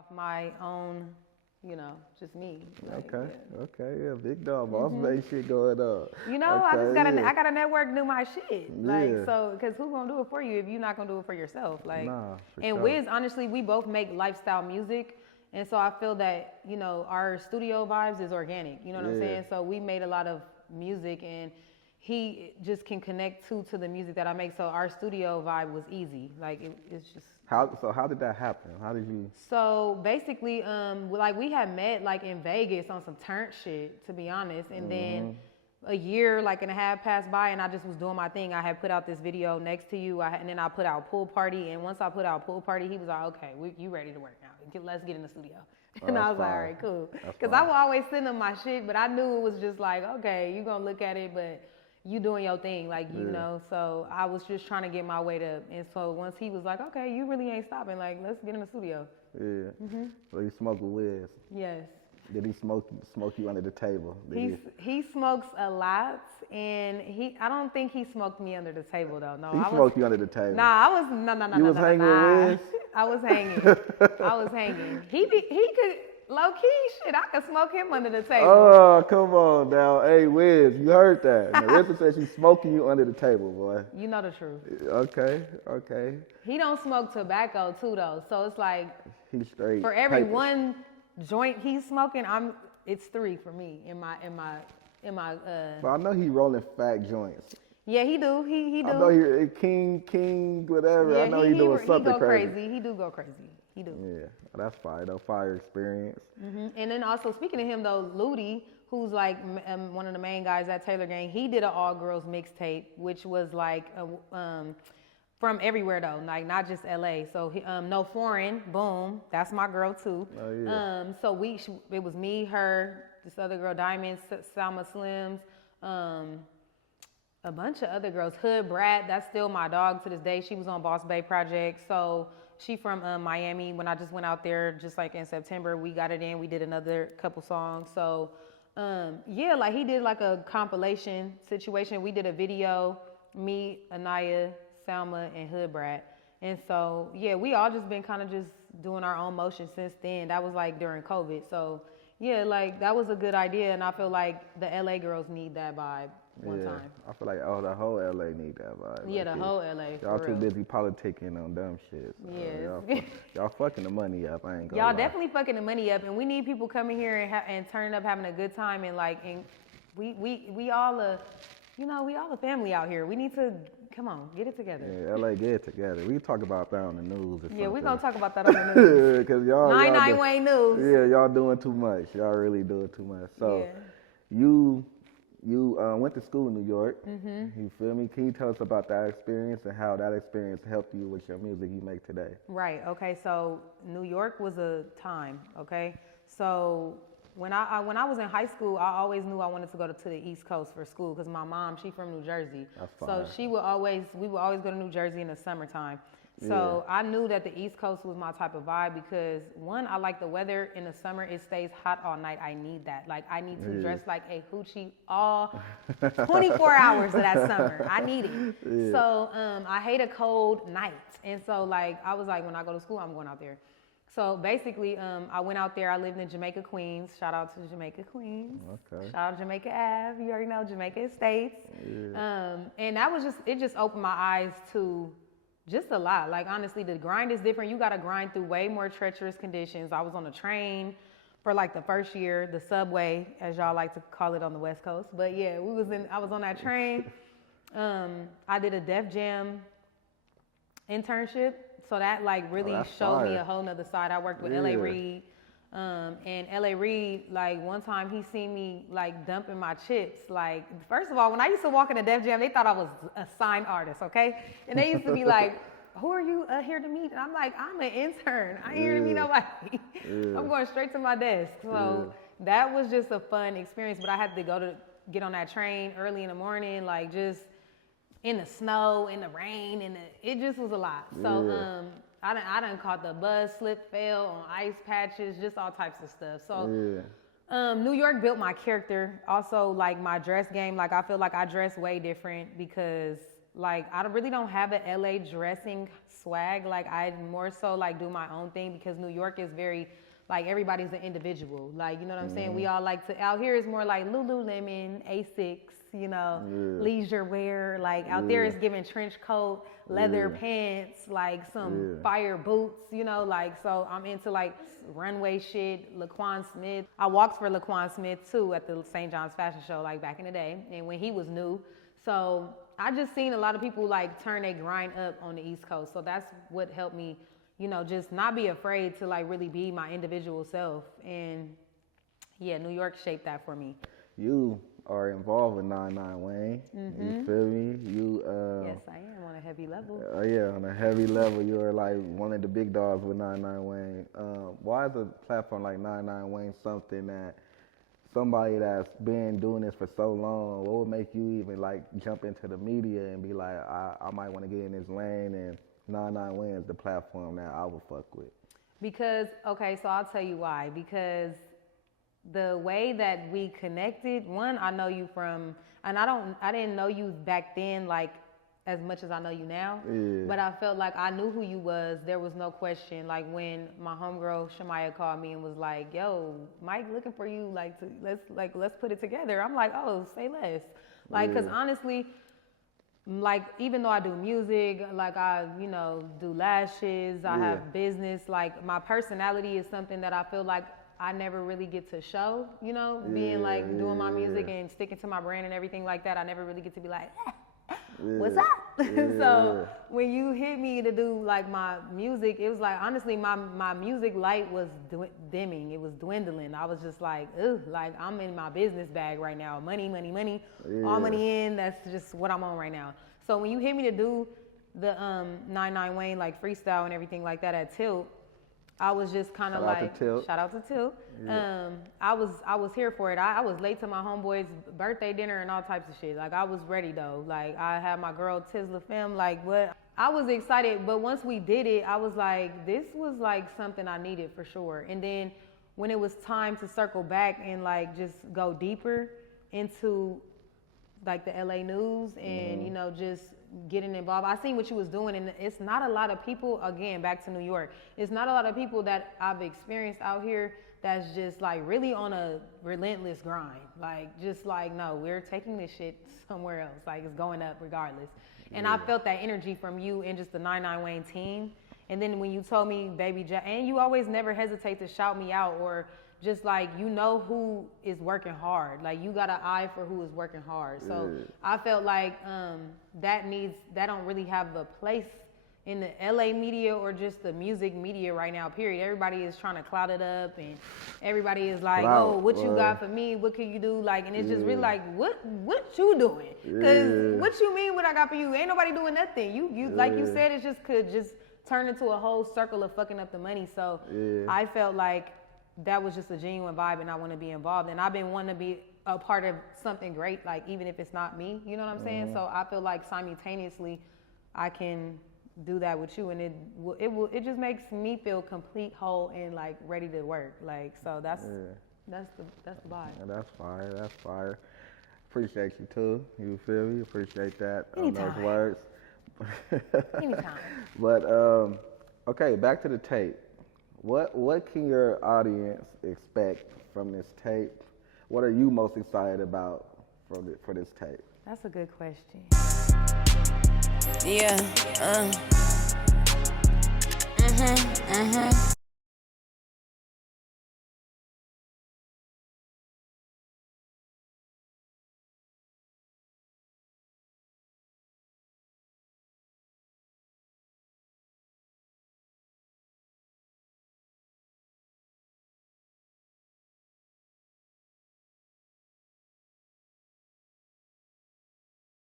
off my own, just me. Like, Okay, big dog, boss bae shit going on. I just gotta network, do my shit. Like, so, cause who's gonna do it for you if you're not gonna do it for yourself? Like, nah, for and sure. Wiz, honestly, we both make lifestyle music. And so I feel that, our studio vibes is organic, you know what I'm saying? So we made a lot of music and he just can connect to the music that I make. So our studio vibe was easy. Like it's just. How did that happen? How did you? So basically, we had met like in Vegas on some turnt shit, to be honest. And then a year, like and a half passed by and I just was doing my thing. I had put out this video Next to You. And then I put out Pool Party. And once I put out Pool Party, he was like, okay, you ready to work now. Let's get in the studio. And I was like, all right, cool. Because I would always send him my shit, but I knew it was just like, okay, you going to look at it, but you doing your thing, like, So I was just trying to get my weight up. And so once he was like, okay, you really ain't stopping, like, let's get in the studio. Yeah. So you smoke with Wiz? Yes. Did he smoke you under the table? He smokes a lot, and I don't think he smoked me under the table though. No, he smoked you under the table. Nah, I was no. You was hanging with Wiz? I was hanging. He could low key shit. I could smoke him under the table. Oh, come on now, hey Wiz, you heard that? Narissa said she's smoking you under the table, boy. You know the truth. Okay. He don't smoke tobacco too though, so it's like he's straight. For every one joint he's smoking, it's 3 for me in my. But I know he rolling fat joints. Yeah, he do. He do. I know he King, whatever. Yeah, I know he doing something crazy. He do go crazy. He do. Yeah, that's fire though. Fire experience. And then also speaking of him though, Ludi, who's like one of the main guys at Taylor Gang, he did an all girls mixtape, which was like from everywhere though, like not just LA. So No Foreign, boom, that's my girl too. Oh, yeah. So it was me, her, this other girl, Diamond, Salma Slims, a bunch of other girls. Hood Brat, that's still my dog to this day. She was on Boss Bae Project. So she from Miami. When I just went out there, just like in September, we got it in. We did another couple songs. So like he did like a compilation situation. We did a video, me, Anaya, Salma, and Hood Brat. And so, yeah, we all just been kind of just doing our own motion since then. That was like during COVID. So, yeah, like that was a good idea. And I feel like the LA girls need that vibe one time. I feel like the whole LA need that vibe. Yeah, the whole LA. Y'all too busy politicking on dumb shit. So yeah. Y'all fucking the money up. I ain't gonna Y'all lie. definitely fucking the money up. And we need people coming here and turning up, having a good time. And like, we all we all a family out here. We need to, come on, get it together. Yeah, LA, get it together. We can talk about that on the news or something. Yeah, we're going to talk about that on the news. Because y'all 99 Wayne News. Yeah, y'all doing too much. Y'all really doing too much. So you went to school in New York. You feel me? Can you tell us about that experience and how that experience helped you with your music you make today? Right. Okay. So New York was a time. Okay. So when I was in high school, I always knew I wanted to go to the East Coast for school because my mom, she from New Jersey. That's fine. So we would always go to New Jersey in the summertime. So I knew that the East Coast was my type of vibe because one, I like the weather in the summer. It stays hot all night. I need that. Like I need to dress like a hoochie all 24 hours of that summer. I need it. Yeah. So I hate a cold night. And so like, I was like, when I go to school, I'm going out there. So basically, I went out there. I lived in Jamaica, Queens. Shout out to Jamaica, Queens. Okay. Shout out Jamaica Ave. You already know Jamaica Estates. Yeah. And that was it just opened my eyes to just a lot. Like, honestly, the grind is different. You got to grind through way more treacherous conditions. I was on a train for like the first year, the subway, as y'all like to call it on the West Coast. But yeah, I was on that train. I did a Def Jam internship. So that like really showed me a whole nother side. I worked with L.A. Reid. And L.A. Reid, like one time he seen me like dumping my chips. Like, first of all, when I used to walk in the Def Jam, they thought I was a signed artist, okay? And they used to be like, who are you here to meet? And I'm like, I'm an intern. I ain't here to meet nobody. I'm going straight to my desk. So that was just a fun experience. But I had to get on that train early in the morning, like just in the snow, in the rain, it just was a lot. So I done caught the bus, slip, fell on ice patches, just all types of stuff. So New York built my character. Also, like my dress game, like I feel like I dress way different because like, I really don't have an LA dressing swag. Like, I more so like do my own thing because New York is very, like, everybody's an individual. Like, you know what I'm saying? We all like to, out here is more like Lululemon, Asics, you know, leisure wear. Like, out there it's giving trench coat, leather pants, like some fire boots, you know, like, so I'm into like runway shit, Laquan Smith. I walked for Laquan Smith too at the St. John's Fashion Show, like back in the day, and when he was new. So I just seen a lot of people like turn their grind up on the East Coast. So that's what helped me, you know, just not be afraid to like really be my individual self. And yeah, New York shaped that for me. You are involved with 99 Wayne. You feel me? You yes, I am on a heavy level. Yeah, on a heavy level. You're like one of the big dogs with 99 Wayne. Why is a platform like 99 Wayne something that somebody that's been doing this for so long, what would make you even like jump into the media and be like, I might want to get in this lane, and 99 Wayne is the platform that I would fuck with? Because, okay, so I'll tell you why. Because the way that we connected, one, I know you from, and I didn't know you back then like as much as I know you now, but I felt like I knew who you was. There was no question. Like when my homegirl Shamaya called me and was like, yo, Mike looking for you, like, let's put it together. I'm like, oh, say less. Like, cause honestly, like, even though I do music, like I, you know, do lashes, I have business, like my personality is something that I feel like I never really get to show, you know, being like doing my music and sticking to my brand and everything like that. I never really get to be like, what's up? So when you hit me to do like my music, it was like, honestly, my music light was dimming. It was dwindling. I was just like, ugh, like I'm in my business bag right now. Money, money, money, all money in. That's just what I'm on right now. So when you hit me to do the 99 Wayne like freestyle and everything like that at Tilt, I was just kind of like, shout out to Tilt. I was here for it. I was late to my homeboy's birthday dinner and all types of shit. Like I was ready though. Like I had my girl Tisla Femme, like what? I was excited, but once we did it, I was like, this was like something I needed for sure. And then when it was time to circle back and like just go deeper into like the LA news and, you know, just getting involved. I seen what you was doing, and it's not a lot of people, again, back to New York, it's not a lot of people that I've experienced out here that's just like really on a relentless grind. Like, just like, no, we're taking this shit somewhere else. Like, it's going up regardless. And I felt that energy from you and just the 99 Wayne team. And then when you told me, Baby Jack, and you always never hesitate to shout me out, or just like, you know who is working hard. Like, you got an eye for who is working hard. So I felt like that don't really have a place in the LA media or just the music media right now, period. Everybody is trying to cloud it up, and everybody is like, oh, what you got for me? What can you do? Like, and it's just really like, what you doing? Because what you mean what I got for you? Ain't nobody doing nothing. You like you said, it just could just turn into a whole circle of fucking up the money. So I felt like that was just a genuine vibe, and I want to be involved. And I've been wanting to be a part of something great, like even if it's not me, you know what I'm saying? So I feel like simultaneously I can do that with you, and it just makes me feel complete, whole, and like ready to work. Like, so that's the vibe. Yeah, that's fire. That's fire. Appreciate you too. You feel me? Appreciate that. Anytime. Those words. Anytime. But okay, back to the tape. What can your audience expect from this tape? What are you most excited about for this tape? That's a good question. Yeah.